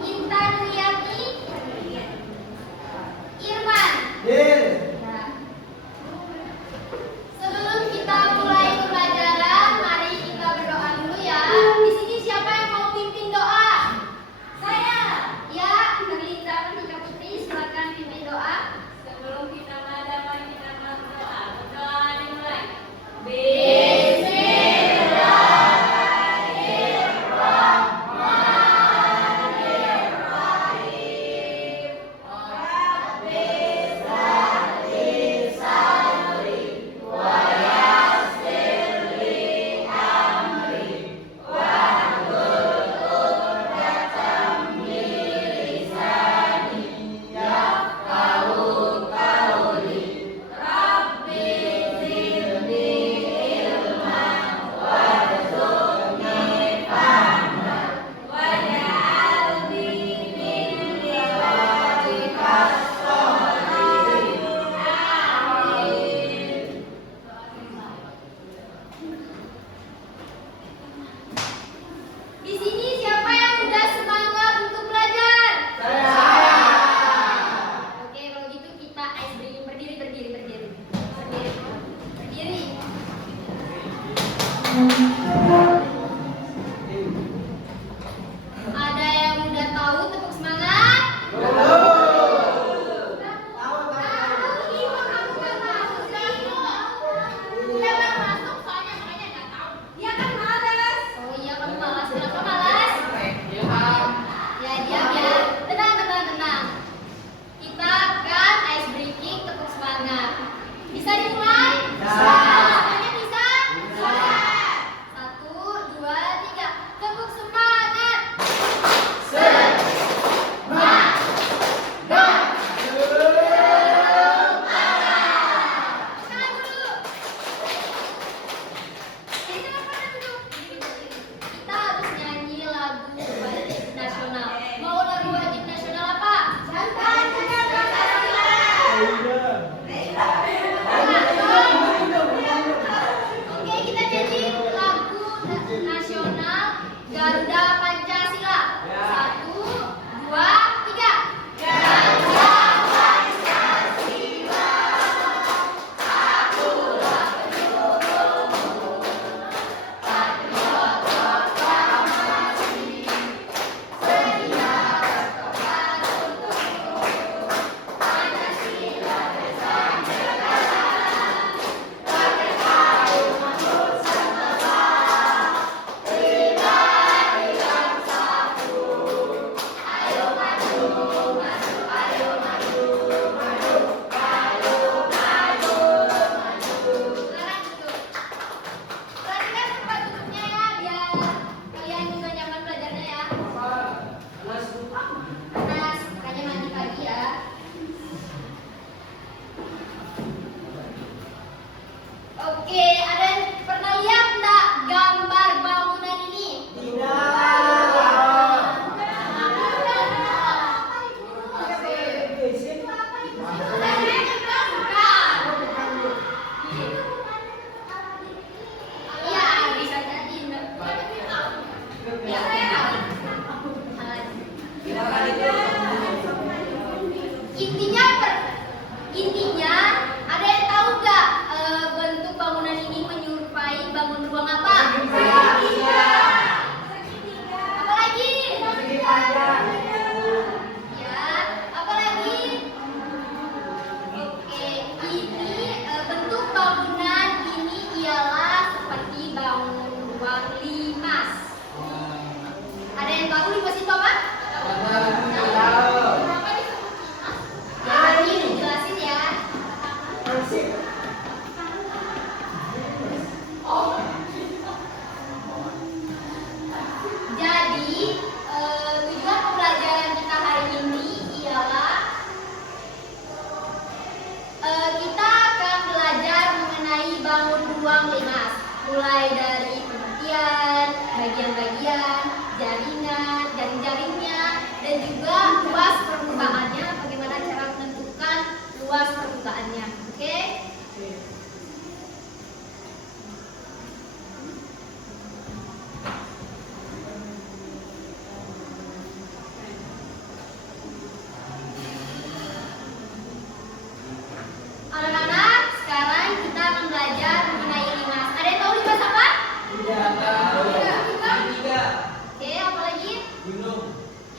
Intan Wiyati, Irman. Nah, sebelum kita mulai pembelajaran, mari kita berdoa dulu ya. Di sini siapa yang mau pimpin doa? Saya. Ya, Nurlinda Tika Putri, silakan pimpin doa. Sebelum kita menghadap, mari kita berdoa. Berdoa dimulai.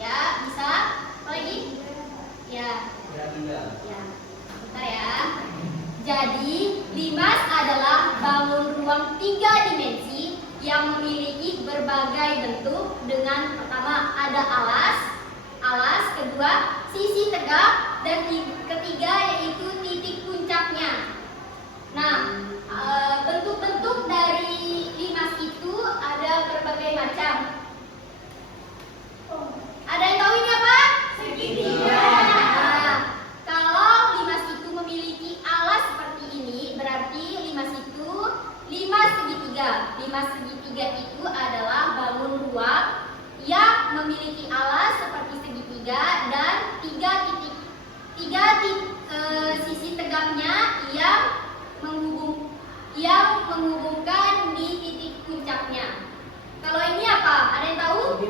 Ya, bisa? Apa lagi? Ya. Ya, bentar ya. Jadi, limas adalah bangun ruang 3 dimensi yang memiliki berbagai bentuk dengan pertama ada alas, kedua sisi tegak, dan ketiga yaitu titik puncaknya. Nah, bentuk-bentuk dari limas itu ada berbagai macam. Ada yang tahu ini apa? Segitiga. Nah, kalau limas itu memiliki alas seperti ini, berarti limas itu limas segitiga. Limas segitiga itu adalah bangun ruang yang memiliki alas seperti segitiga dan tiga sisi tegaknya yang menghubungkan di titik puncaknya. Kalau ini apa? Ada yang tahu?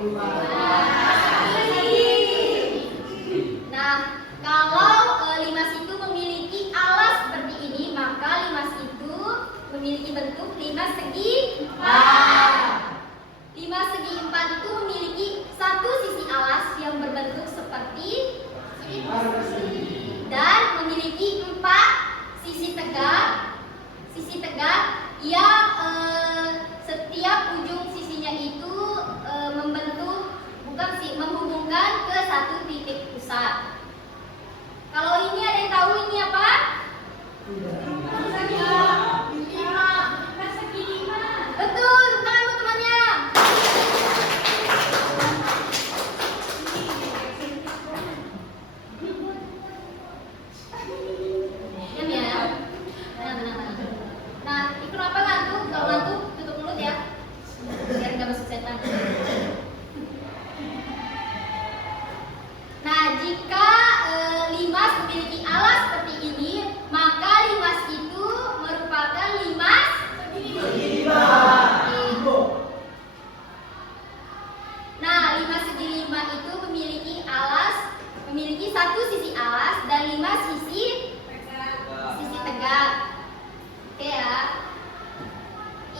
Nah, kalau limas itu memiliki alas seperti ini, maka limas itu memiliki bentuk limas segi 4. Limas segi 4 itu memiliki satu sisi alas yang berbentuk seperti dan memiliki 4 sisi tegak yang setiap ujung sisinya itu menghubungkan ke satu titik pusat. Kalau ini ada yang tahu ini apa? Segi 5. Betul, tangan teman-temannya. Diam ya. Nah, itu kenapa ngantuk? Kalau ngantuk tutup mulut ya, biar nggak masuk setan. Nah, jika limas memiliki alas seperti ini, maka limas itu merupakan limas segi 5. Nah, limas segi 5 itu memiliki satu sisi alas dan 5 sisi tegak. Oke ya.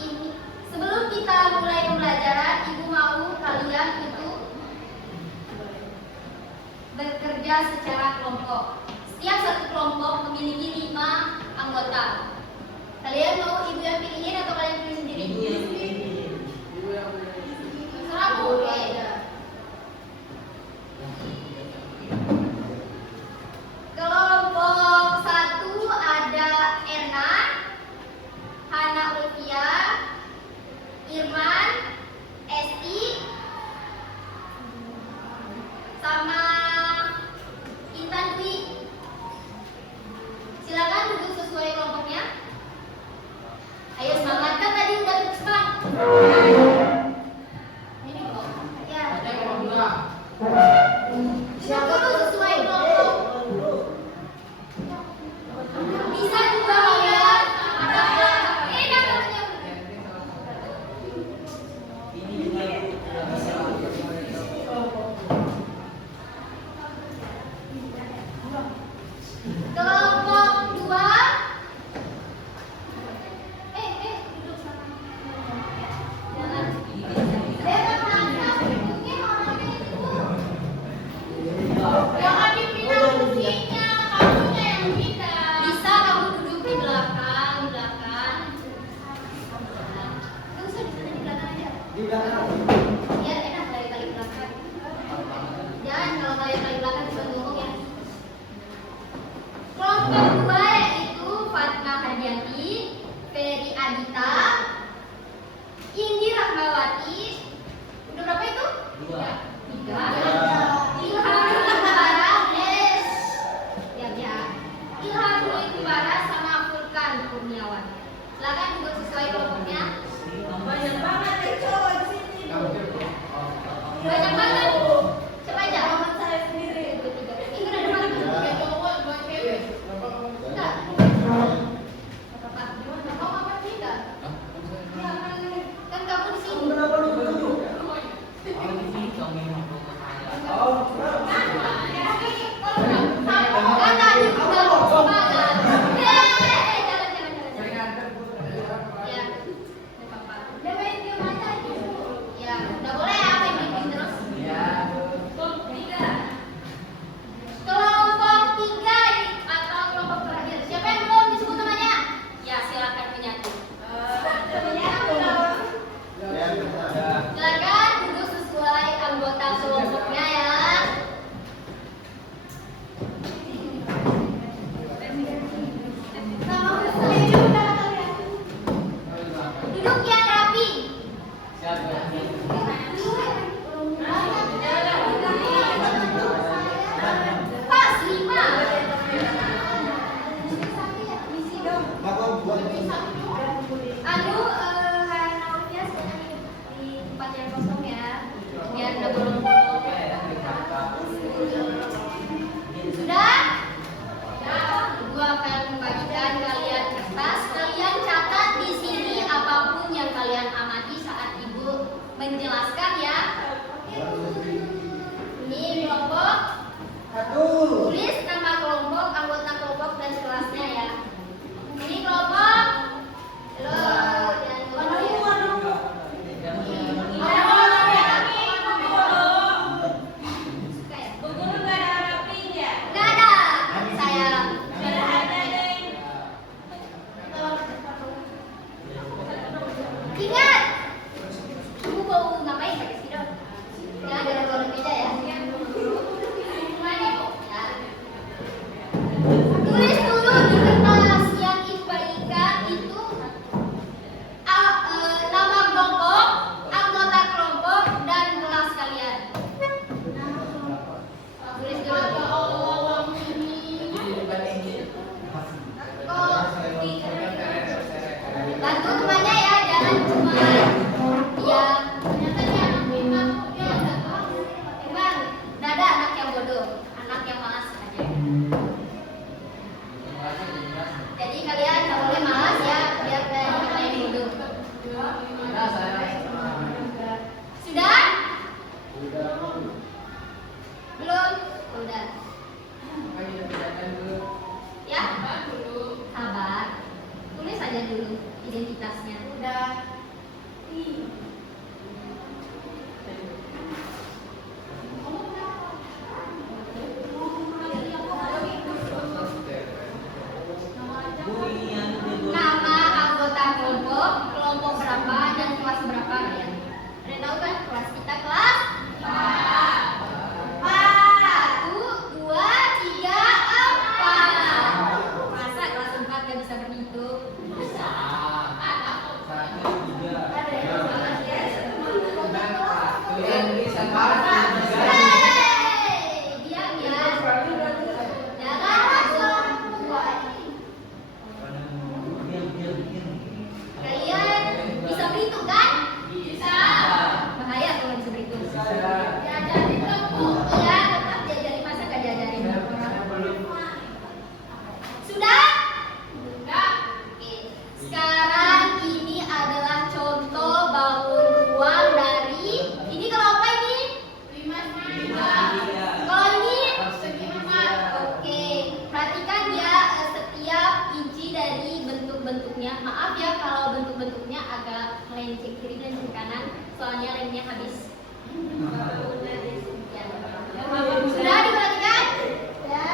Ini sebelum kita mulai pembelajaran, Ibu mau kalian itu bekerja secara kelompok. Setiap satu kelompok memiliki 5 anggota. Kalian mau Ibu yang pilihin atau kalian pilih sendiri? Terserah boleh. Kelompok 1 ada Erna, Hana Ulfia, Irman, Esti, sama Intan Dwi. Silakan duduk sesuai kelompoknya. Ayo semangat, kan tadi udah duduk semangat. Ini kok. Ya. Siapa dulu sesuai kelompok. Bisa juga kalian kelompok 2 duduk sama. Jangan. Duduknya orangnya itu. Jangan dipindah kursinya, kamunya yang pindah. Bisa kamu duduk di belakang. Gak usah di sana, di belakang aja. Di belakang. Biar enak kali belakang. Jangan kalau kali belakang bisa ngomong ya. Kelompok 2 yaitu Fatma Hadianti, Ferry Adita, Indi Rahmawati. Udah berapa itu? 3. Ilham Nubara, Ilham Nubara sama Furkan Kurniawan. Silakan duduk sesuai kelompoknya. Banyak banget ya cowok di sini. Banyak banget. Coba aja. Teman saya sendiri. Ini ada depan. Ya cowok, buat cewek. Enggak. Bapak, gimana? Mau apa tidak? Kan kamu di sini. Kenapa lu duduk? Kan tadi udah semangat. Jangan. Ya. Bapak. Udah main game aja. Ya, udah boleh ya main game terus. Ya. Belum? Udah. Ya? Sabar. Tulis saja dulu identitasnya. Udah. Nama anggota kelompok, kelompok berapa dan kelas berapa ya? Ada tahu kan kelas kita kelas? 4. 1, 2, 3, 4. Masa kelas 4 gak bisa berhitung? Diam ya. Jangan masuk. Kalian bisa berhitung kan? Bisa. Bahaya kalau bisa berhitung. Diajarin dong, Bu. Iya, tetap diajarin, masa gak diajarin? Sudah? Sudah. Oke. Sekarang ini adalah contoh bangun ruang dari ini kalau apa ini? 5 Kalau ini? Oke. Perhatikan ya setiap inci dari bentuk-bentuknya. Maaf ya kalau bentuk-bentuknya agak melenceng kiri dan kanan, soalnya remnya habis. Ya. Sudah diperhatikan? Ya.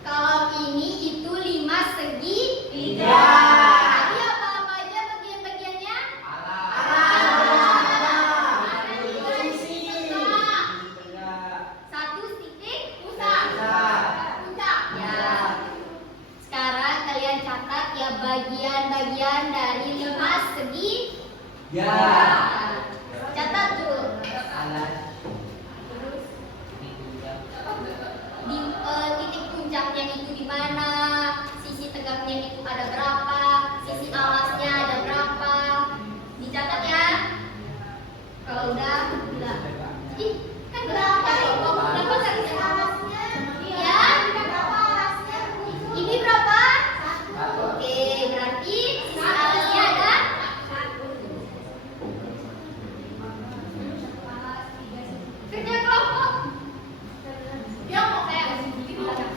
Kalau ini itu 5 segi. Tadi apa aja bagian-bagiannya? Satu titik pusat. Ya. Sekarang kalian catat ya bagian-bagian dari 5 segi. Catat dulu. Di titik puncaknya itu di mana? Sisi tegaknya itu ada berapa? Sisi alasnya ada berapa? Dicatat ya. Kalau udah, bilang. Ih, kan berapa kok? Kenapa nggak bisa alasnya? Ya. Ini berapa? Oke, berarti sisi alasnya ada. Kerja kelompok. Dia mau kayak di belakang.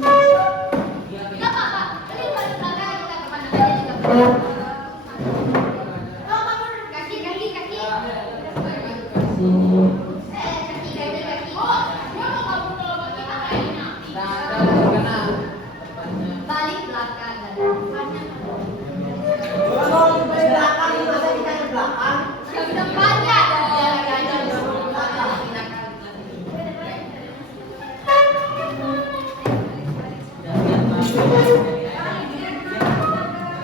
Nggak apa-apa. Ini balik belakang kita ke mana aja juga boleh. Oh, bangun. Kaki. Kaki. Oh, dia mau kabur kalau bagi pakainya. Balik belakang. Yang depannya dong.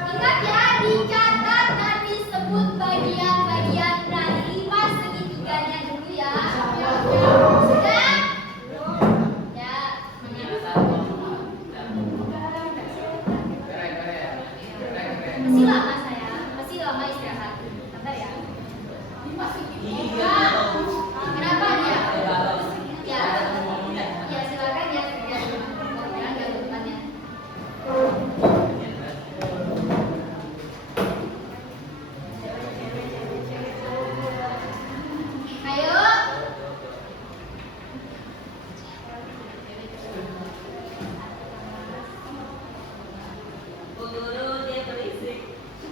Ingat ya, dicatat dan disebut bagian-bagian dari 5 segitiganya dulu ya. Sudah? Ya, masih lama saya, masih lama istirahat. Sabar ya. Kenapa dia? Ya, ya silakan ya. Jangan ganggu depannya. Ayo.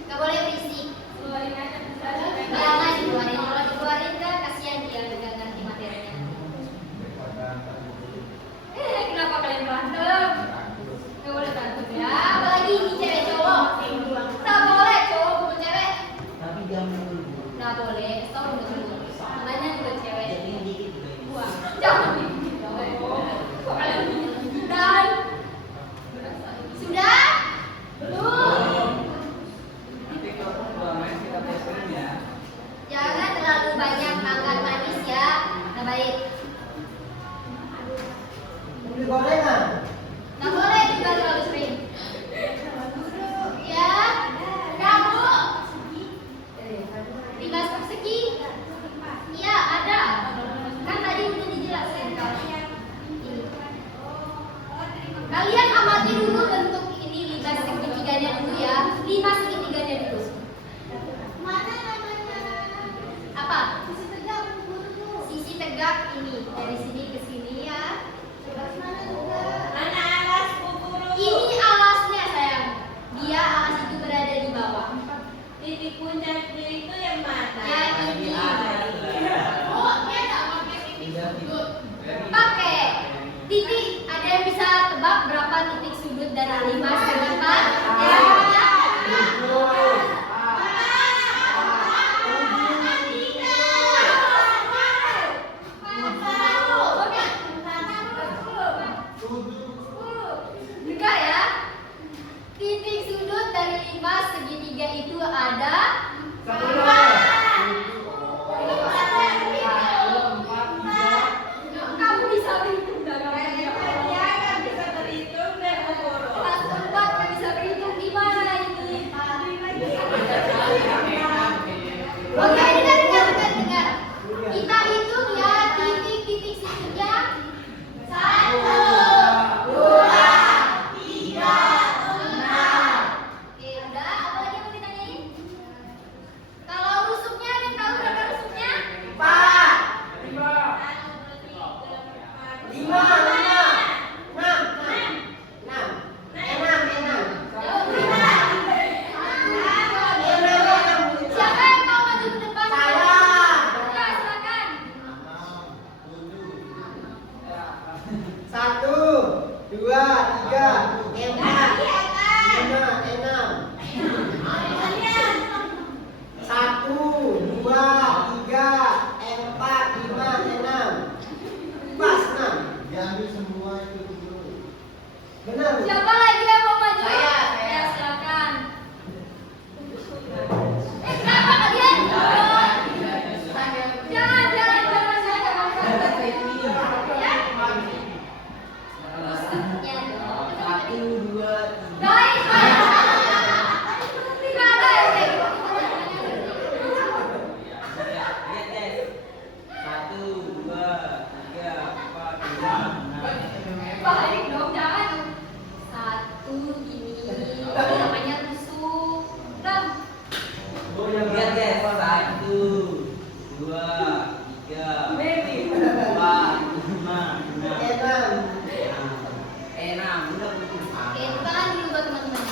Gak boleh berisik. Jangan dikeluarin. Kalau dikeluarin kan kasihan dia gak ngerti materinya. Kenapa kalian berantem? Gak boleh berantem ya. Apalagi ini cewek cowok. Gak boleh cowok bukan cewek. Gak boleh. Stop dulu. Namanya juga cewek. Wah, jangan dikit dong. Kok kalian dan sudah? Belum. Jangan terlalu banyak makan manis ya. Nah, baik. Nggak boleh juga terlalu sering. Ya, kamu 5 persegi. ini dari sini ke sini ya. Mana juga? Mana alas Bu Guru? Ini alasnya sayang. Dia alas itu berada di bawah. Titik puncaknya itu yang mana? Yang ini. Oh, dia tak pakai titik sudut. Pakai titik. Ada yang bisa tebak berapa titik sudut dari 5 segi 4? Ya, ya. Dengar ya. Titik sudut dari 5 segitiga itu ada 4. Kamu bisa berhitung dah. Dia kan bisa berhitung deh Bu Guru. Kelas 4 nggak bisa berhitung gimana ini? Oke, dengar. Kita hitung ya titik-titik sudutnya. 1, 2, 3, 4. Oke, udah. Apa lagi yang mau ditanyain? Kalau rusuknya, ada yang tahu berapa rusuknya? 6. Siapa yang mau maju ke depan? Ya, silakan. 1, 2, 3, 4, 5, 6. 1, 2, 3, 4, 5, 6. Pas 6. Diambil semua itu dulu. Benar. Siapa lagi yang mau maju? Saya. Ya, silakan. Kenapa kalian? Jangan. Rusuknya dong. 1, 2, 3. Baik. Tidak ada yang kayak gitu. 1, 2, 3, 4, 5, 6. Baik dong, jangan. 1 gini. Ini namanya rusuk. Ram. Lihat guys, 1, 2, 3, 4, 5, 6. 6. Udah Oke, tepuk tangan dulu buat teman-teman.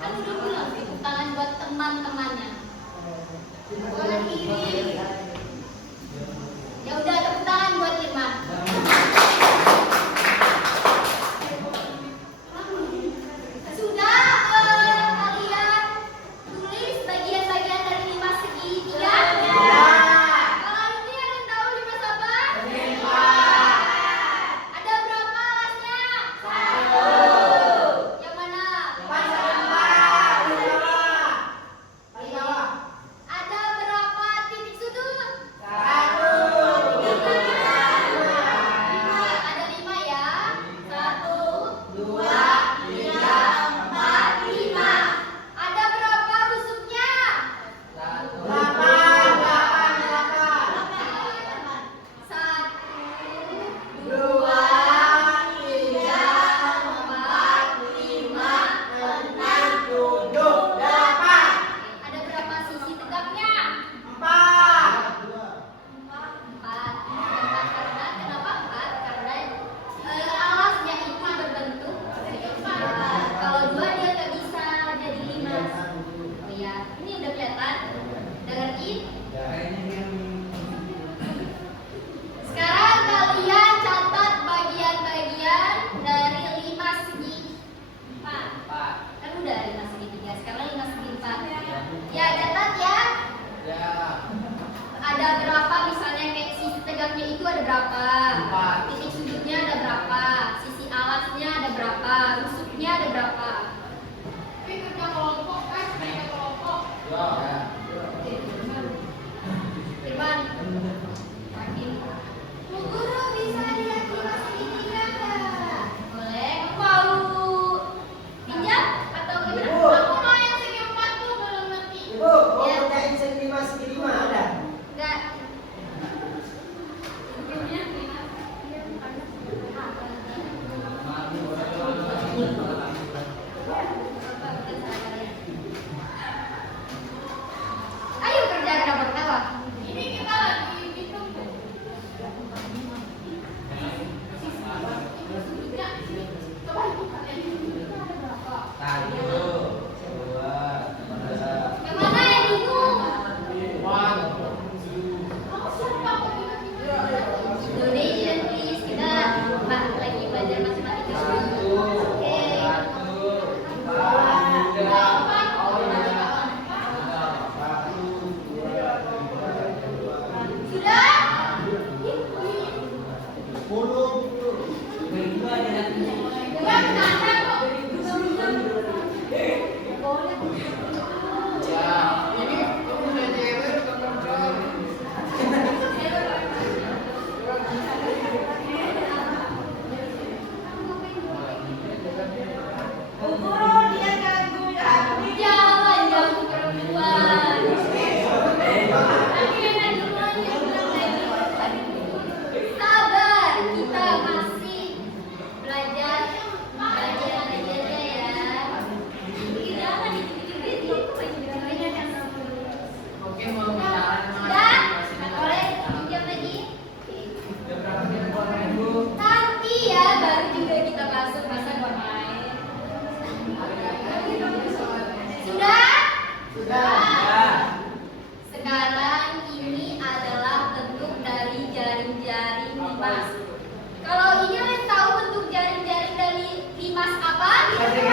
Kan udah bilang tepuk tangan buat teman-temannya. Bukan kiri. Ya udah, tepuk tangan buat Irma. Sudah kalian tulis bagian-bagian dari 5 segitiga? Kalau ini ada yang tahu 5 apa? Ada berapa alasnya? 1. Yang mana? Ada berapa titik sudut? 1. Ada 5 ya? 1, 2, 3, 4, 5. Ada berapa rusuknya? 1, 2, 3, 4, 5, 6. Ada berapa sisi tegaknya? 4. Kenapa 4? Karena alasnya itu berbentuk 4. Kalau 2 dia nggak bisa jadi 5. Oh ya, ini udah kelihatan. Dengerin. Sekarang kalian catat bagian-bagian dari 5 segi 4. Kan udah 5 segi 3, sekarang 5 segi 4. Ya, catat ya. Ada berapa misalnya kayak sisi tegaknya itu ada berapa? 4. Titik sudutnya ada berapa? Sisi alasnya ada berapa? Rusuknya ada berapa? Kerja kelompok kan? Kerja kelompok. Firman. Yakin? Bu Guru bisa dilihat 5 segitiga nggak? Boleh. Mau pinjam atau gimana? Aku mau yang segi 4 tuh belum ngerti. Ibu, mau pecahin segi 5 ada? Enggak. Sudah. Sekarang ini adalah bentuk dari jaring-jaring limas. Kalau ini kalian tahu bentuk jaring-jaring dari limas apa? Kenapa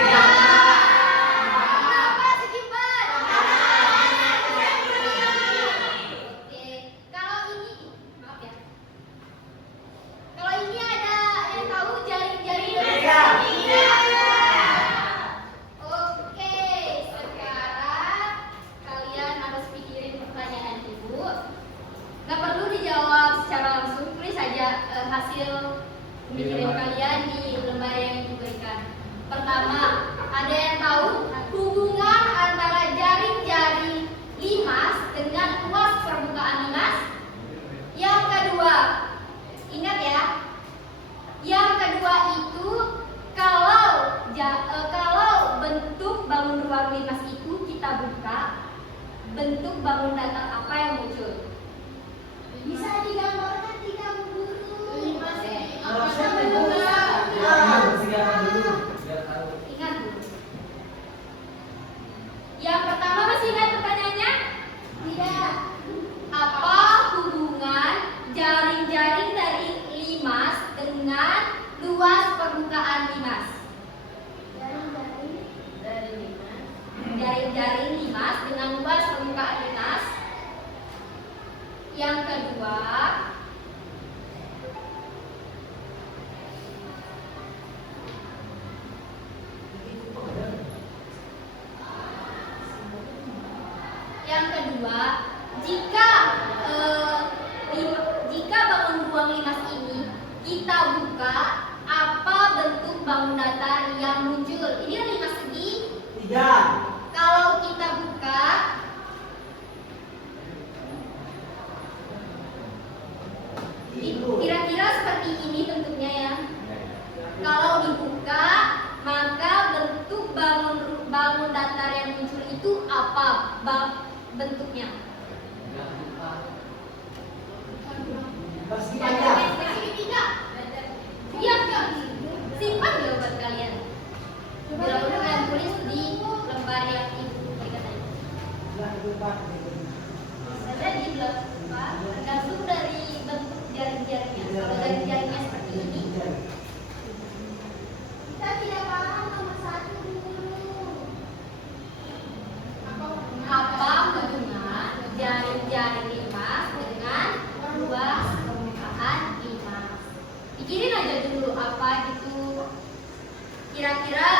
segi empat? Oke. Kalau ini, maaf ya. Kalau ini ada yang tahu jaring-jaring dari Oke, sekarang kalian harus pikirin pertanyaan ibu. Gak perlu dijawab secara langsung, tulis saja hasil pemikiran kalian di lembar yang diberikan. Pertama, ada yang tahu hubungan antara jaring-jaring limas dengan luas permukaan limas? Yang kedua, ingat ya. Yang kedua itu kalau bentuk bangun ruang limas itu kita buka, bentuk bangun datar apa yang muncul? Bisa digambarkan tidak Bu Guru? Bisa membuka. Ingat Bu. Yang pertama masih ingat pertanyaannya? Tidak. Apa hubungan jaring-jaring dari limas dengan luas permukaan limas? Jaring-jaring limas dengan luas permukaan limas. Yang kedua, jika bangun ruang limas ini kita buka, apa bentuk bangun datar yang muncul? Ini kan limas segi. Kalau kita buka, kira-kira seperti ini bentuknya ya. Kalau dibuka, maka bentuk bangun datar yang muncul itu apa bentuknya? Segitiga. Iya kan? Simpan jawaban kalian. Bila perlu kalian tulis di lembar yang ibu berikan tadi. Ada di belakang, tergantung dari bentuk jaring-jaringnya. Kalau jaring-jaringnya seperti ini, kita tidak paham nomor satu dulu. Apa hubungan jaring-jaring limas dengan luas permukaan limas? Pikirin aja dulu apa itu. Kira-kira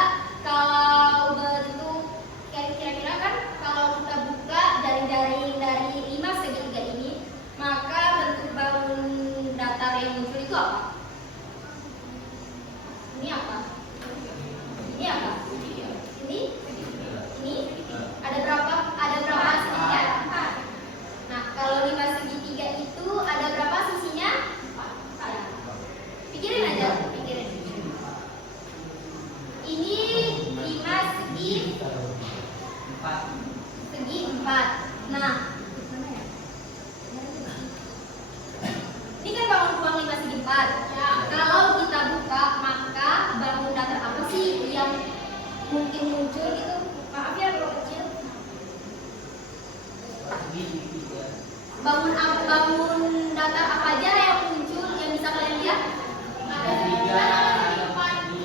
kalau bentuk kira-kira kan kalau kita buka jaring-jaring dari limas segitiga ini, maka bentuk bangun datar yang muncul itu apa? Ini apa? Ini apa? Ini ada berapa? Ada berapa sisinya? Nah, kalau limas segitiga itu ada berapa sisinya? 4. Pikirin aja, pikirin. Ini limas segi 4. Nah, ini kan bangun ruang limas segi 4. Kalau kita buka, maka bangun datar apa sih yang mungkin muncul gitu? Maaf ya kalau kecil. Bangun datar apa aja yang muncul yang bisa kalian lihat?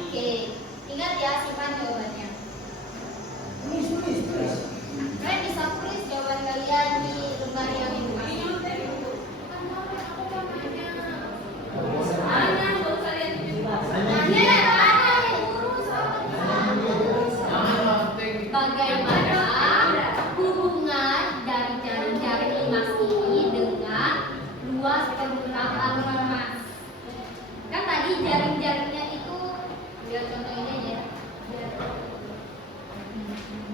Oke, ingat ya, simpan jawabannya. Kalian bisa tulis jawaban kalian di lembar yang ini. Bagaimana hubungan dari jaring-jaring limas ini dengan luas permukaan limas? Kan tadi jaring-jaringnya itu, lihat contoh ini aja.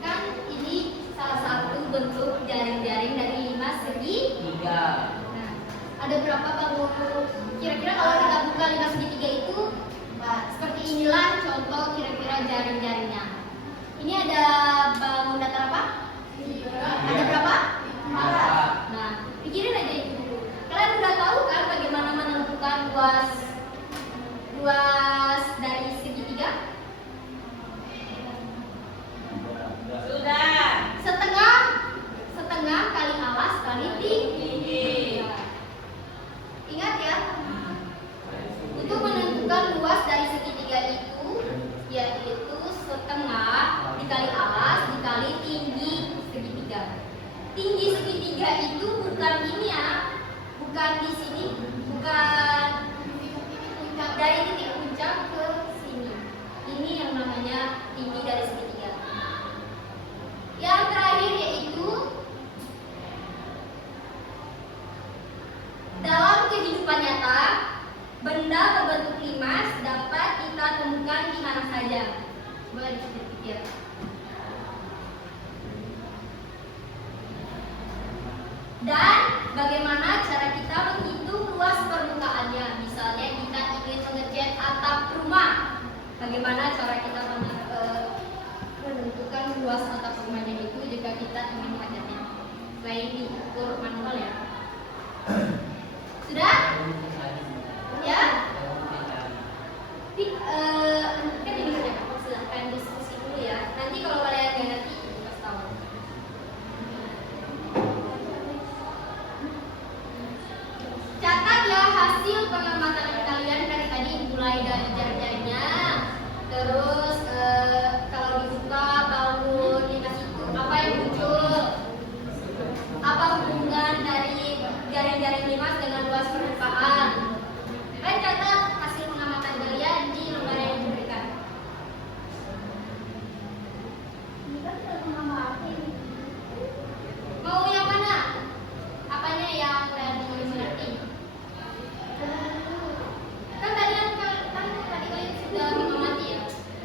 Kan ini salah satu bentuk jaring-jaring dari limas segi 3. Nah, ada berapa bangun? Kira-kira kalau kita buka limas segitiga itu, seperti inilah contoh kira-kira jaring-jaringnya. Ini ada bangun datar apa? Ada berapa? 4. Nah, pikirin aja itu dulu. Kalian udah tahu kan bagaimana menentukan luas dari segitiga? Sudah. Setengah tinggi segitiga itu bukan ini ya, bukan di sini, bukan dari titik puncak ke sini. Ini yang namanya tinggi dari segitiga. Yang terakhir yaitu dalam kehidupan nyata, benda berbentuk limas dapat kita temukan di mana saja. Boleh dipikir. Dan bagaimana cara kita menghitung luas permukaannya? Misalnya kita ingin mengecat atap rumah, bagaimana cara kita menentukan luas atap rumahnya itu jika kita ingin mengecatnya? Selain diukur manual ya. Sudah? Ya? Kan ini kerja apa? Silahkan diskusi dulu ya. Nanti kalau kalian nggak ngerti, kasih tahu. Catat ya hasil pengamatan kalian dari tadi, mulai dari jarak-jaraknya, terus kalau dibuka bangun lintas itu apa yang muncul, apa hubungan dari jaring-jaring limas dengan luas permukaan. Kalian catat hasil pengamatan kalian di lembar yang diberikan. Mau yang mana? Apanya yang lebih mengerti? Kan tadi kalian sudah mengamati ya.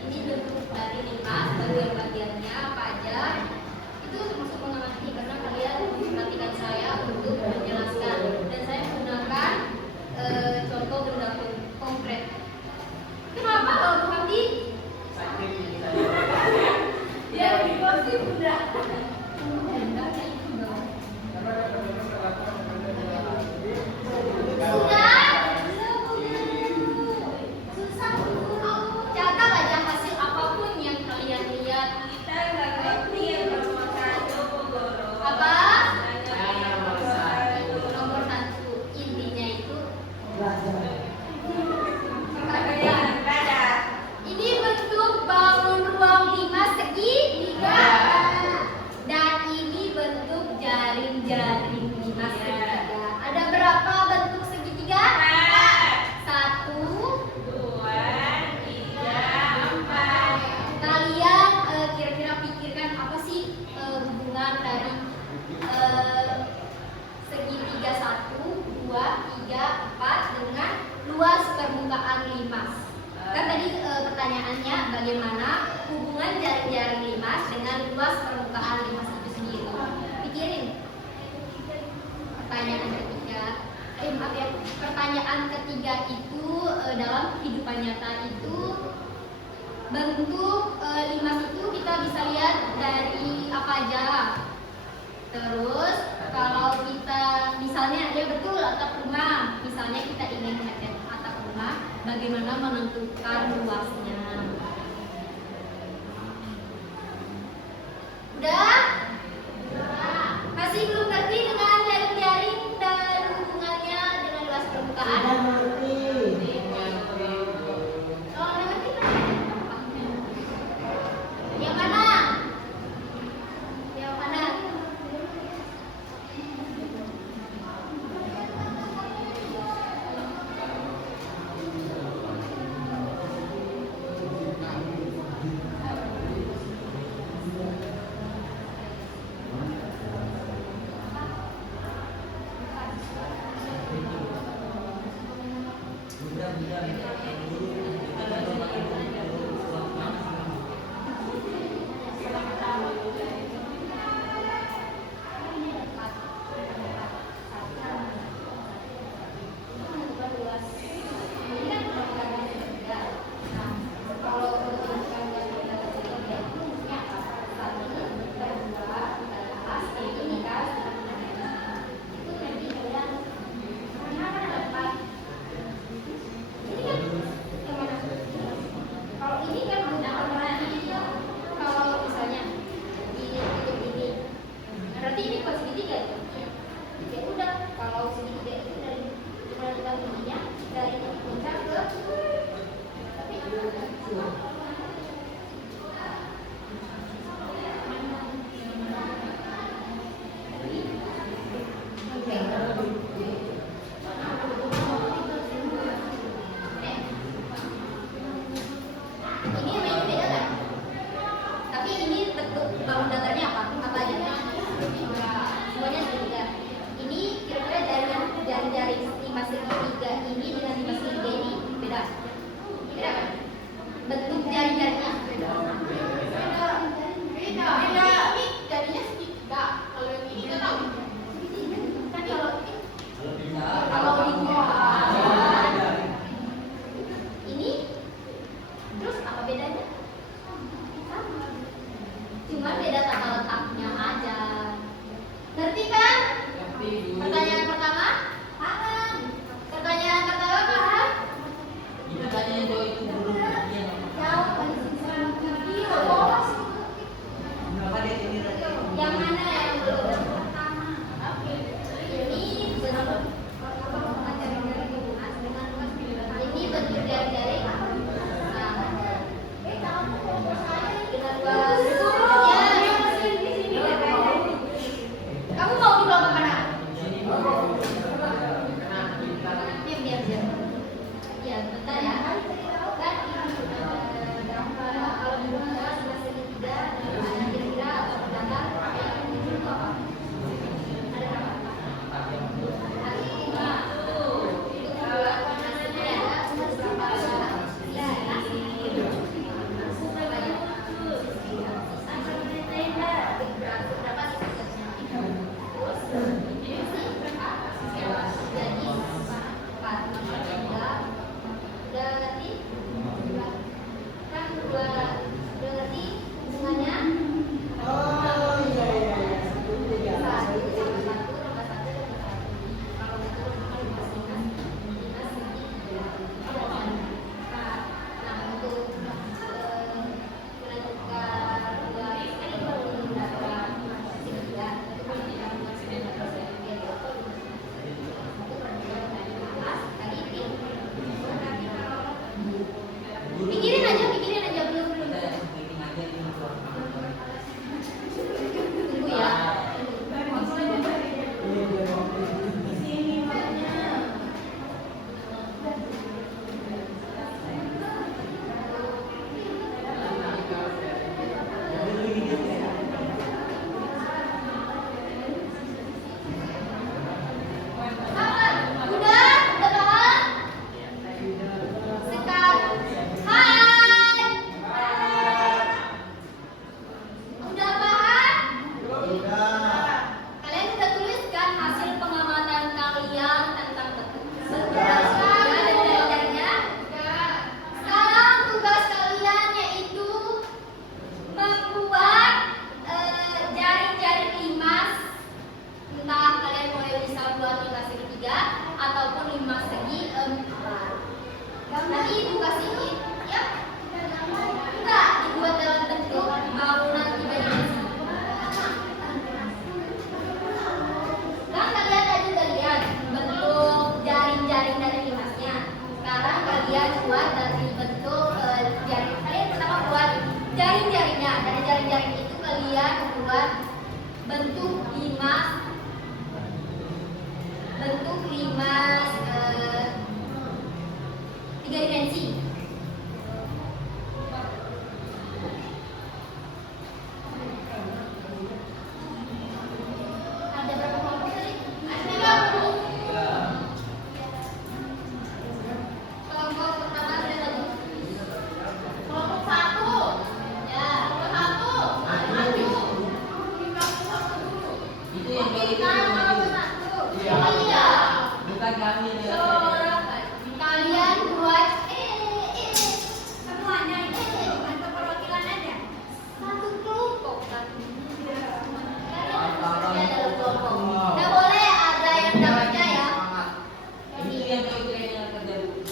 Ini bentuk dari limas, bagian-bagiannya apa aja. Itu termasuk mengamati karena kalian memperhatikan saya untuk menjelaskan, dan saya menggunakan contoh benda konkret. Kenapa kalau mengerti? Dia lebih positif udah. Susah dulu. Catat aja hasil apapun yang kalian lihat. Kita nggak ngerti yang nomor satu guru. Apa? Nomor satu. Nomor 1. Intinya itu ini bentuk bangun ruang limas segitiga. Dan ini bentuk jaring-jaring limas segitiga. Ada berapa bentuk segitiga? 1, 2, 3, 4. kalian kira-kira pikirkan apa sih hubungan dari segitiga 1, 2, 3, 4 dengan luas permukaan limas? Kan tadi pertanyaannya bagaimana hubungan jaring-jaring limas dengan luas permukaan limas itu sendiri. Pikirin. Pertanyaan ketiga, maaf ya, pertanyaan ketiga itu dalam kehidupan nyata itu bentuk limas itu kita bisa lihat dari apa aja. Terus kalau kita misalnya ya betul atap rumah, misalnya kita ingin mengecat atap rumah, bagaimana menentukan luasnya? Udah? Masih belum ngerti dengan jaring-jaring dan hubungannya dengan luas permukaan? Sudah mengerti. Kalau udah ngerti kan? Yang mana? Yang mana? berbentuk limas 3 dimensi. Ada berapa kelompok tadi? Ada 30. Kelompok pertama ada tadi. Kelompok 1. Ya, kelompok 1. Maju. Itu yang Oke, kayak gitu. sekarang kelompok 1. Iya. Oh iya. Bukan kami dia. Kalian buat Semuanya itu untuk perwakilan aja. satu kelompok kan? Apa-apa. Kalian adalah kelompok. Nggak boleh ada yang dapatnya ya. Itu yang kayak kayaknya kerja dulu.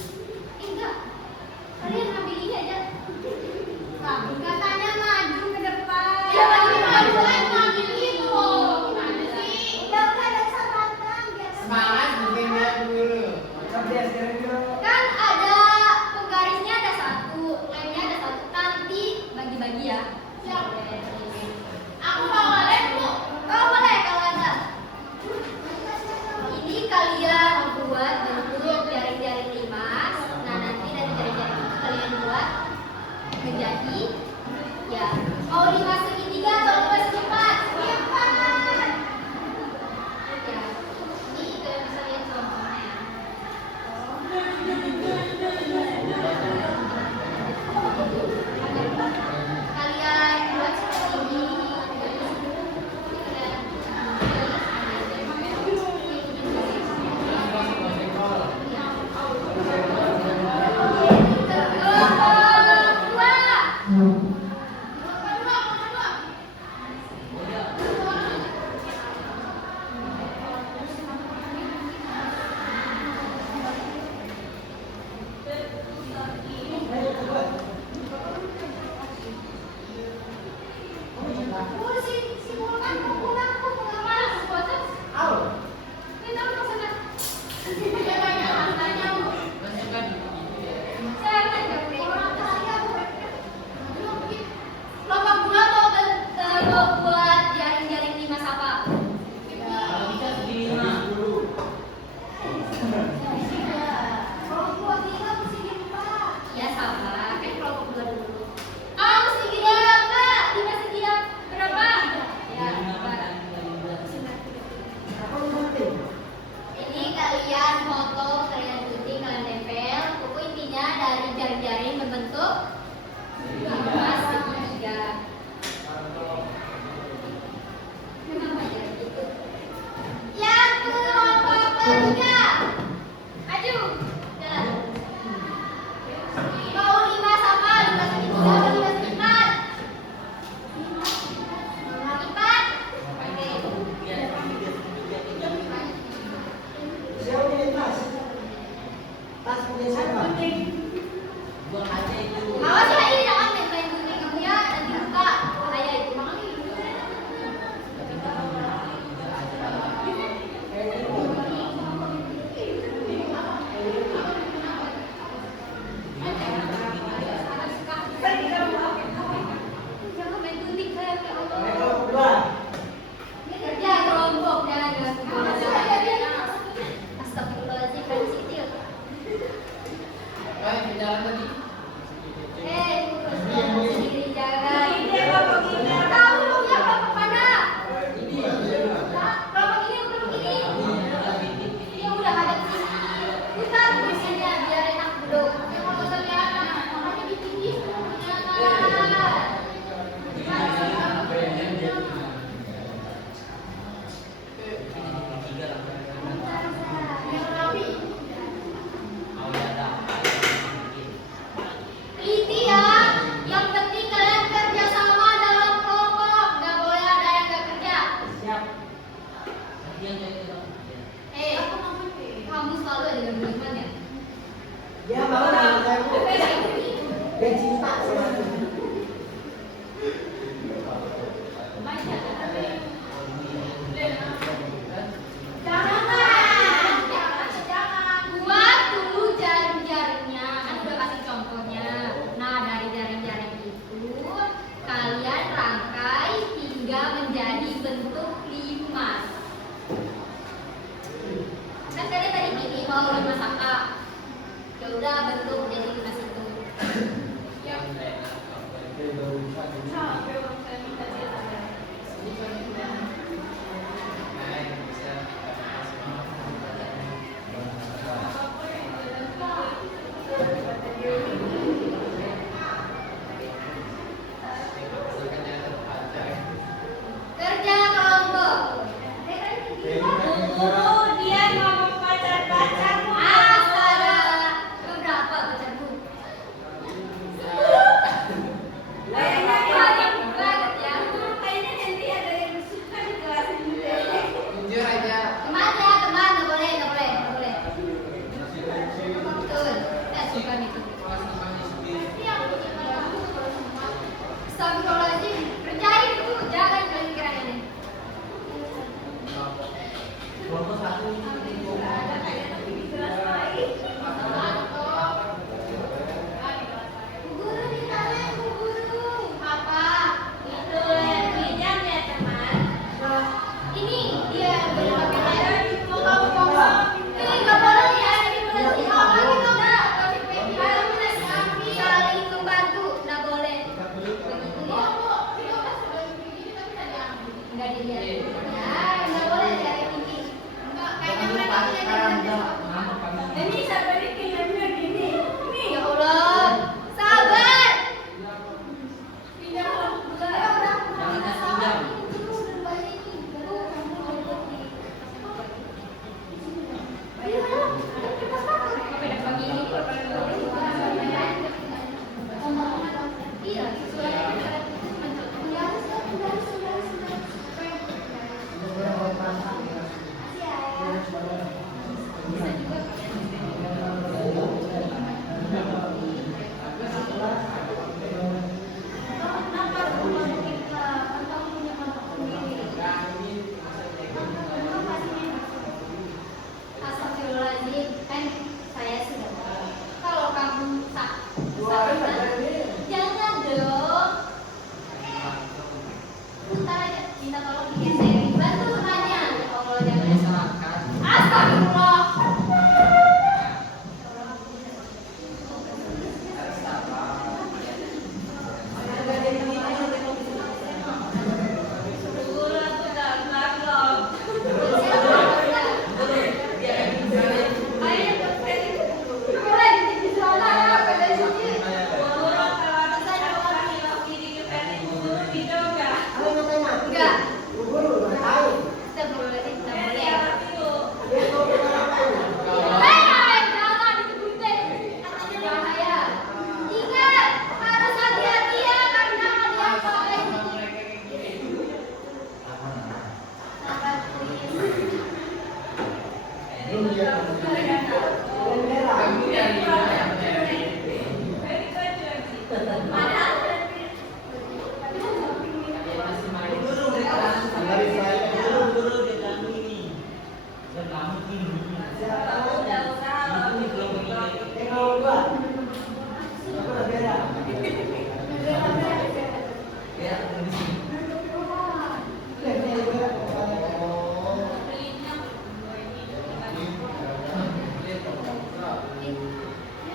Enggak. Kalian ambil ini aja. Katanya maju ke depan. Ya bagi maju kan ngambil itu. Gimana sih? Udah ada sambatan. Semangat bukan dia dulu. Kan ada penggarisnya ada satu, lemnya ada satu. Nanti bagi-bagi ya. Siap. Aku mau lem bu. Oh boleh kalau ada. Ini kalian buat bentuk jaring-jaring limas. Nah nanti dari jaring-jaring itu kalian buat menjadi ya mau limas segitiga atau limas seperempat. Seperempat. Ya. Ini kalian bisa lihat contohnya. Kalian buat seperti ini. Lomba bola mau buat jaring-jaring limas apa? Kalau bisa segini mah. Ya sama, kan kelompok dua dulu. Oh, segini enggak? Limas segini berapa? Ya, empat. Ini kalian foto, kalian gunting, kalian tempel. Pokok intinya dari jaring-jaring membentuk limas segitiga. Kenapa jadi gitu? Yang kelompok ketiga, maju, jalan. Mau limas apa? Limas segitiga atau limas empat? Empat. Buang aja itu. Awas ya ini jangan main gunting kamu ya, nanti buka bahaya itu. Jangan main gunting saya ya Allah. Kerja kelompok jangan dengan Astagfirullahaladzim kan kecil. Baik, jalan lagi. Terus kelompok sendiri jangan. Ini kelompok kita. Tahu dong ya kelompok mana? Ini Kelompok ini kelompok ini. Ya udah ada di sini. Putar kursinya biar enak duduk. Yang mau kelihatan, makanya ditinggi. Yang rapi. Teliti ya. Yang penting kalian kerja sama dalam kelompok. Gak boleh ada yang gak kerja. Kamu selalu ada gangguan ya? Ya, mau dah. Dia cinta sama aku. Buat dulu jaring-jaringnya, kan udah kasih contohnya. Nah dari jaring-jaring itu kalian rangkai hingga menjadi bentuk limas. Kelompok satu. Ada kayak tapi di kelas lain. Bu Guru ditanya, Bu Guru. Apa? Itu pinjam ya teman. Ini dia berpakai mau kamu ngomong. Ini nggak boleh ya, ini boleh sih apa gitu nggak? Kalau kita saling membantu, nggak boleh. Nggak dilihat. Ya, nggak boleh dari tinggi. Kayaknya mereka tidak ada. Ini siapa nih pinjamnya gini? Ini Ya Allah, sabar. pinjam uang pula. Jangan kasih pinjam. Astagfirullahaladzim, kan saya sudah tahu. Kalau kamu jangan dong. Bentar aja, minta tolong digeserin. Bantu temannya. Ya Allah, jangan. Astagfirullah. Guru aku tak maklum. Boleh di sana apa dari sini? Guru kalau ada saya lagi di depan guru didoga. Enggak. Astagfirullahaladzim, nggak Dari boleh. apa itu? Jangan disebutin. Katanya bahaya. Ingat, harus hati-hati ya karena dia pakai sahabat please.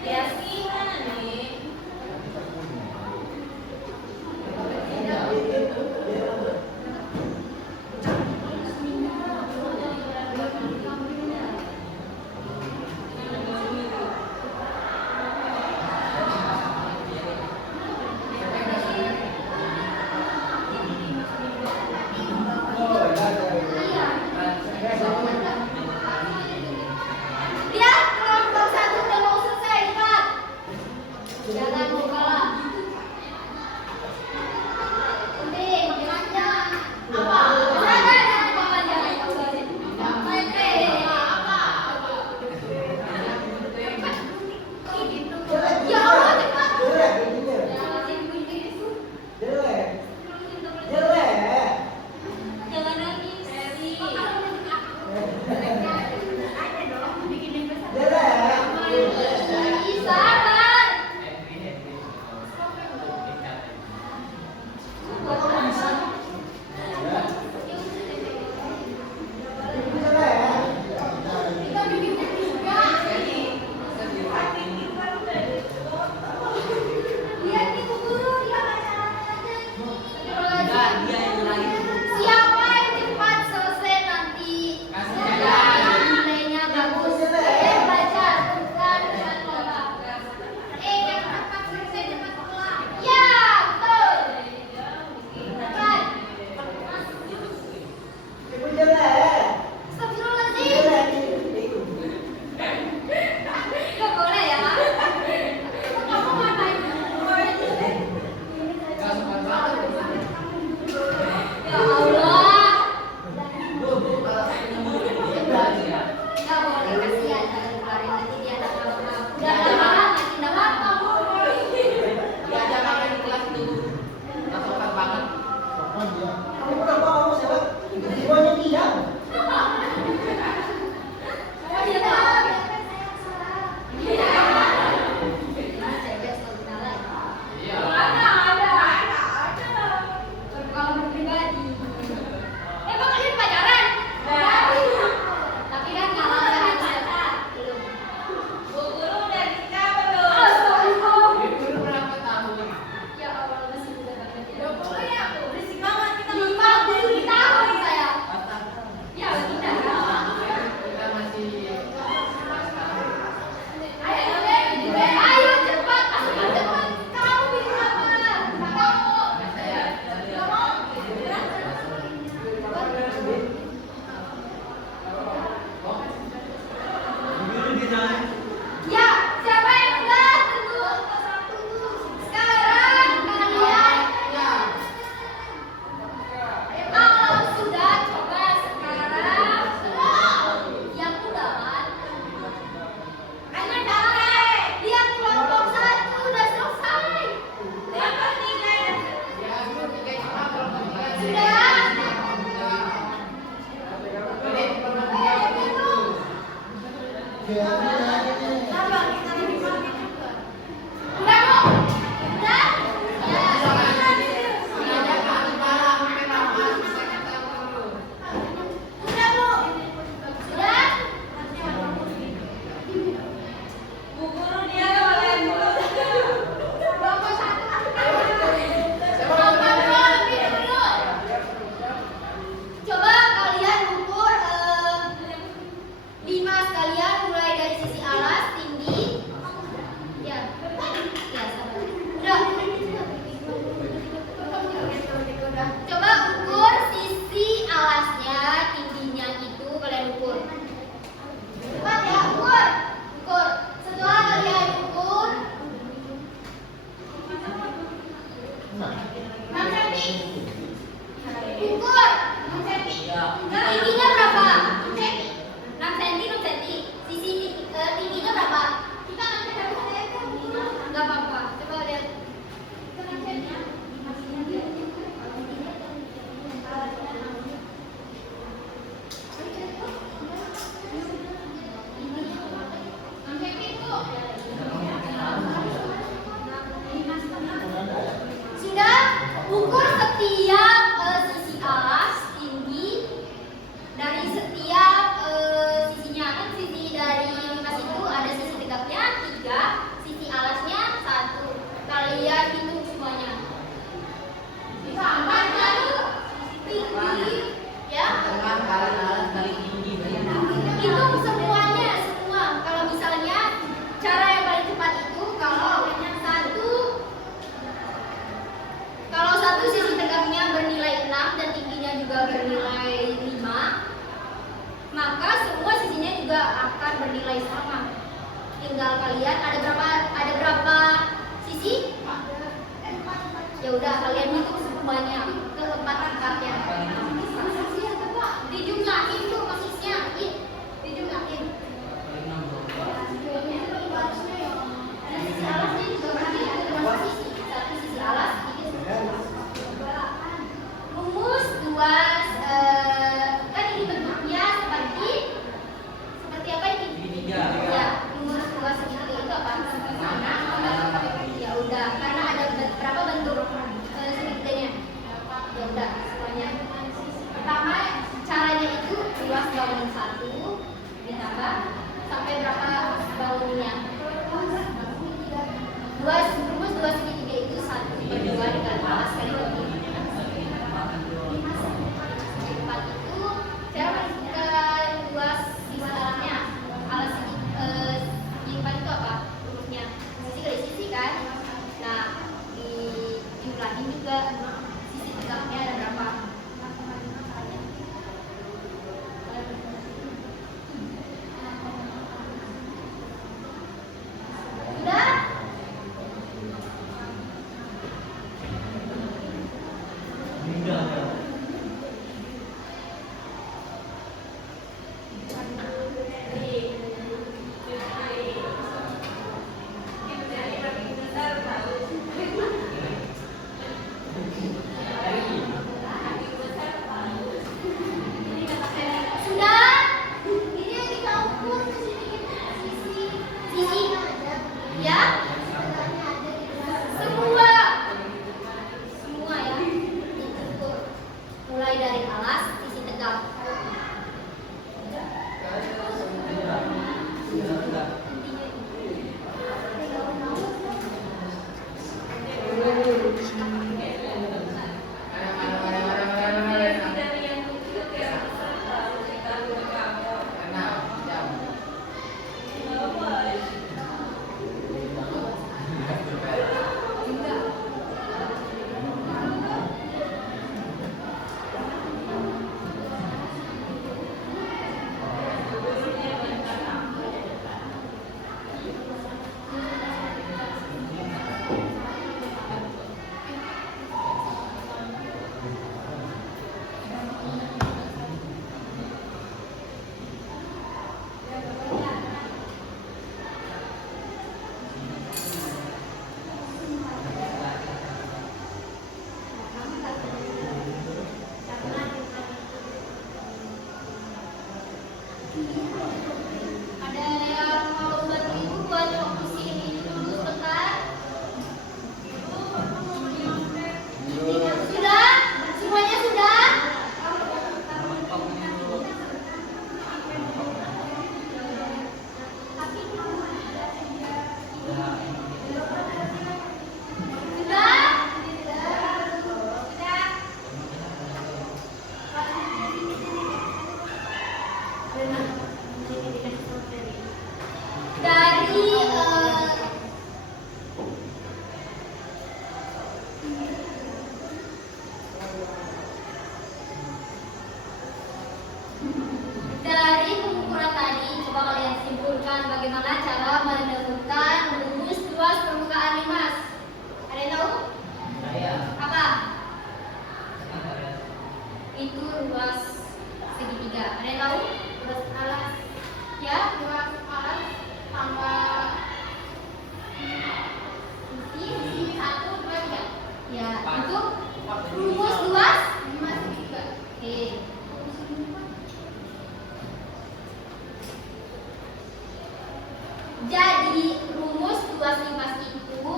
Ya sih mana nih? Dia kelompok satu udah mau selesai, cepat. Jangan mau kalah. Penting, jangan. Apa? Jangan jangan jangan. Ya Allah, cepat. Jangan nangis. Udah, Bu? Udah? Ya. Udah, Bu? Sudah? Bu guru dia boleh dulu. Kelompok satu. Kelompok dua lebih dulu. Coba kalian ukur 5 sekalian mulai dari sisi alas, tinggi. Ya. Ya, sabar. Udah. Coba ukur sisi alasnya, tingginya itu kalian ukur. Cepat ya, ukur. Ukur. Setelah kalian ukur 6 cm. Ukur 6 cm. Tingginya berapa? 6 cm. 6 cm, 6 cm. Sisi tingginya berapa? Kita nanti harus lihat. Enggak apa-apa. Coba lihat. Itu 6 cm. Sudah ukur setiap sisi alas tinggi dari setiap sisinya, kan sisi dari limas itu ada sisi tegaknya 3, sisi alasnya 1. Kalian hitung semuanya. Sama lalu tinggi ya. Hitung semuanya, semua. Kalau misalnya cara yang paling cepat itu kalau satu sisi tegaknya bernilai 6 dan tingginya juga bernilai 5, maka semua sisinya juga akan bernilai sama. Tinggal kalian ada berapa sisi? Ya udah kalian hitung semuanya ke empat-empatnya. Dijumlahin tuh posisinya, dijumlahin. Sisi alasnya juga berarti ada berapa sisi? Satu sisi alas, rumus 2 kan ini bentuknya seperti apa ini? Ya, rumus 2 segitiga itu apa? Ya udah, karena ada berapa bentuk segitiganya? Ya udah, semuanya. Pertama caranya itu luas bangun 1 ditambah sampai berapa bangunnya? Rumus 2 segitiga itu 1/2 dikali alas kali tinggi. 4 itu cara menentukan luas sisi alasnya. Alas segi 4 itu apa? Rumusnya sisi kali sisi kan? Nah, dijumlahin juga sisi tegaknya ada berapa? Sudah? Sudah? Ini yang kita ukur sisi ya? Semua ya. Diukur. Mulai dari alas, sisi tegak. Ada Dari dari pengukuran tadi, coba kalian simpulkan bagaimana cara menemukan rumus luas permukaan limas. Ada yang tahu? Saya. Apa? Itu luas segitiga. Ada yang tahu? Luas alas. Ya, luas alas tambah sisi 1, 2, 3. Ya, itu rumus luas 5 segitiga. Oke. Jadi rumus luas limas itu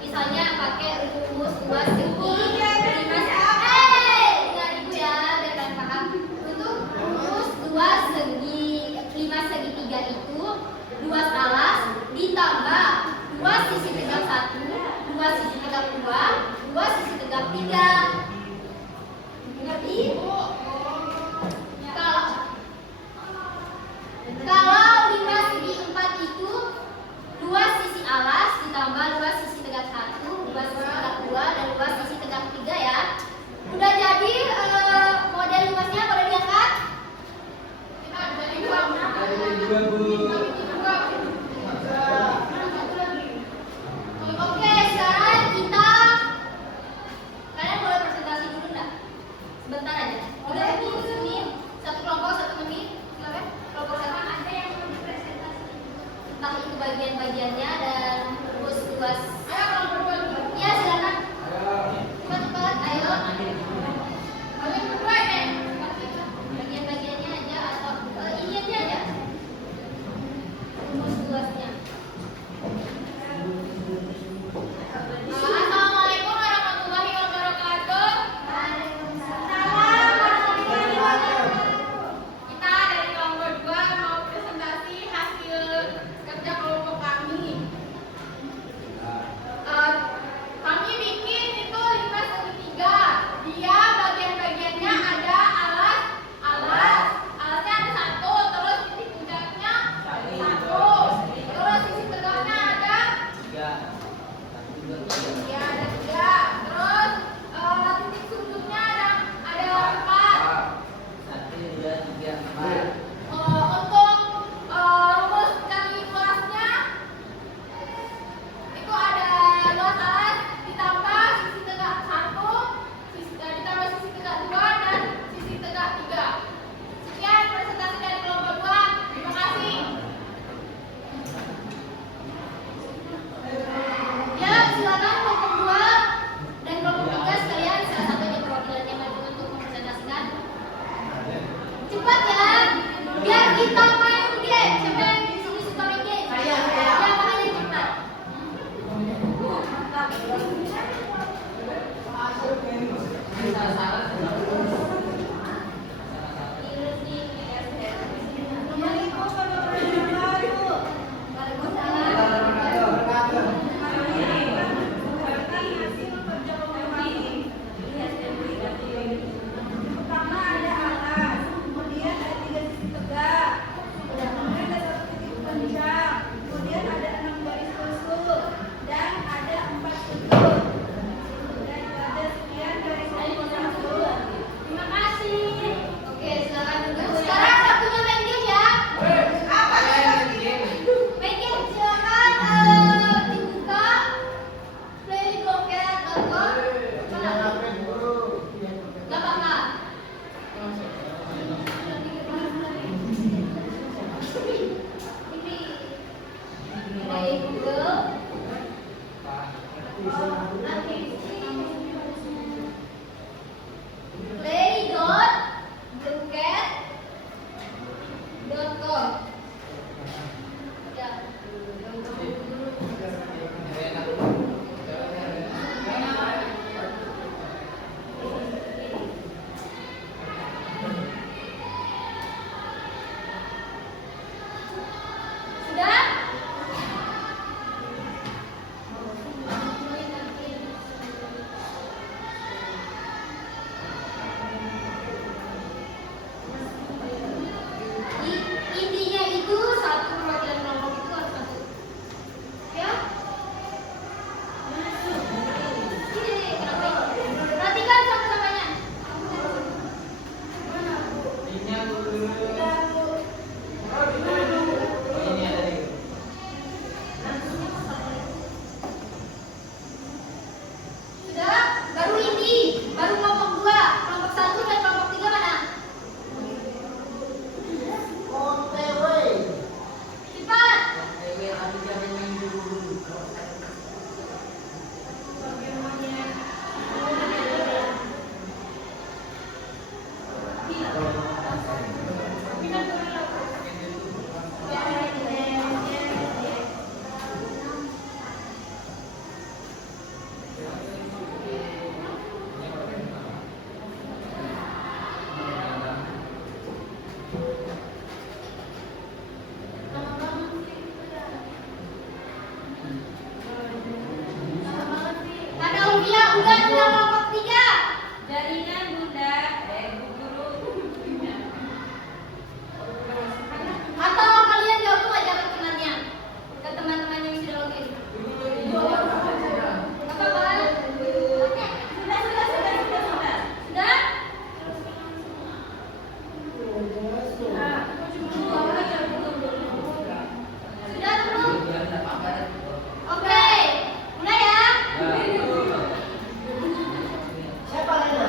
misalnya pakai rumus luas segi limas. Dengar ibu ya, biar kalian paham. Untuk rumus luas segi limas segitiga itu luas alas ditambah luas sisi tegak 1, luas sisi tegak 2, luas sisi tegak 3. Ngerti? Kalau limas segi 4 itu luas sisi alas ditambah luas sisi tegak 1, luas sisi tegak 2, dan luas sisi tegak 3 ya. Udah jadi model luasnya, boleh diangkat? Kita jadi dua. Oke, sekarang kalian boleh presentasi dulu enggak? Sebentar aja. 3 menit, satu kelompok 1 menit. Silakan. Kelompok 1 ada yang mau presentasi. Entah itu bagian-bagiannya dan rumus luas. Ayo kelompok 2. Iya, silakan. Cepat-cepat, ayo. Bagian kedua ya. Bagian-bagiannya aja atau ini aja. Rumus luasnya. Assalamualaikum warahmatullahi wabarakatuh. Kita dari kelompok 2 mau presentasi hasil kerja kelompok kami. Ini ada di. Sudah, baru ini, baru kelompok 2, kelompok 1 dan kelompok 3 mana? Cepat. Mana Olivia, udah kelompok 3. Jaringan Bunda, Bu Guru. Atau kalian jawab tuh aja perkenannya ke teman-teman yang sudah login. Apa Bang? Sudah? Sudah belum? Oke, mulai ya. Siapa Lena?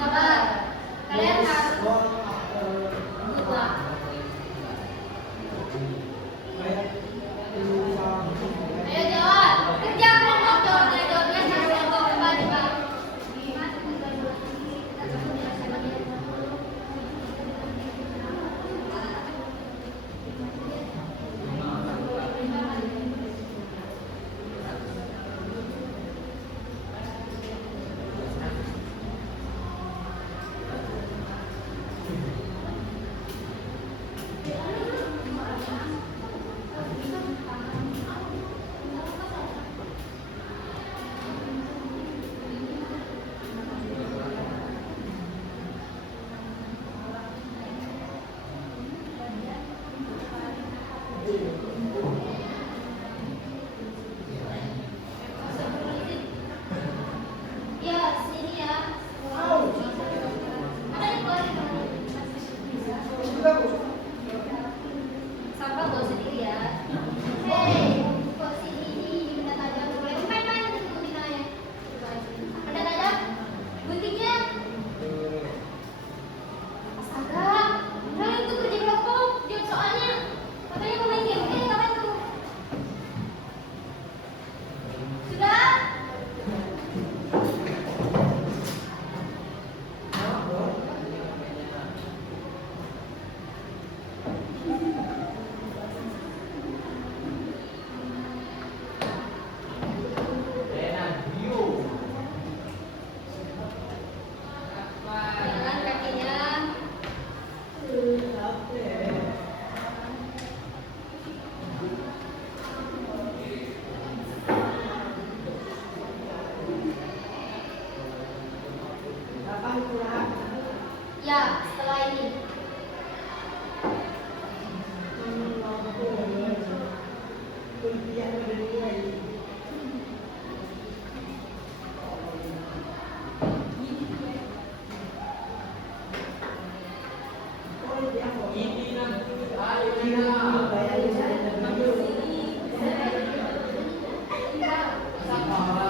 Sabar. Kalian harus ayo jawab. Kerja kelompok jawabnya satu kelompok coba. Ya, sini ya. Ada yang keluar di mana? Sampah gak usah dilihat. Hei, kok sini ini benda tajam boleh main-main nanti gunting aja. Benda tajam, guntingnya. Astaga, udah itu kerja kelompok, jawab soalnya. Katanya mau main game, ngapain tuh? Sudah? Jalan kakinya. Kapan pulang? Ya, setelah ini. Kuliah berdua. Ini nanti ayo Lina. Bayarin saya. Sabar.